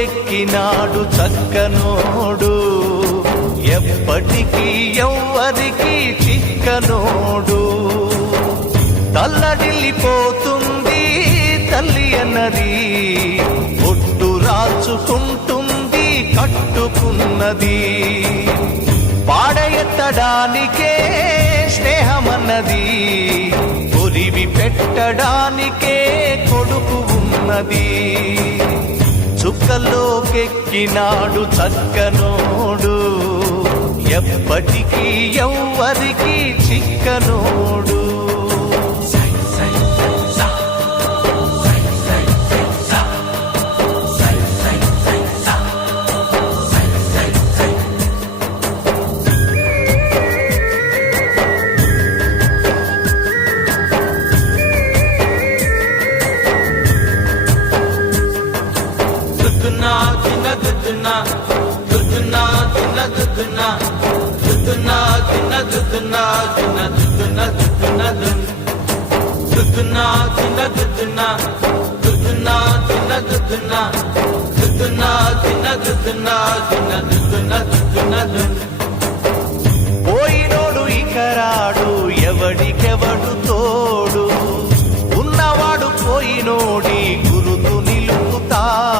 చుక్కల్లోకెక్కినాడు చక్కనోడు, ఎప్పటికీ ఎవ్వరికి చిక్కనోడు. తల్లడిల్లిపోతుంది తల్లి అన్నది, ఒట్టు రాచుకుంటుంది కట్టుకున్నది. పాడెత్తడానికే స్నేహమన్నది, ఒలివి పెట్టడానికే కొడుకు ఉన్నది. చుక్కల్లోకెక్కినాడు చక్కనోడు, ఎప్పటికీ ఎవ్వరికి చిక్కనోడు. Duduna,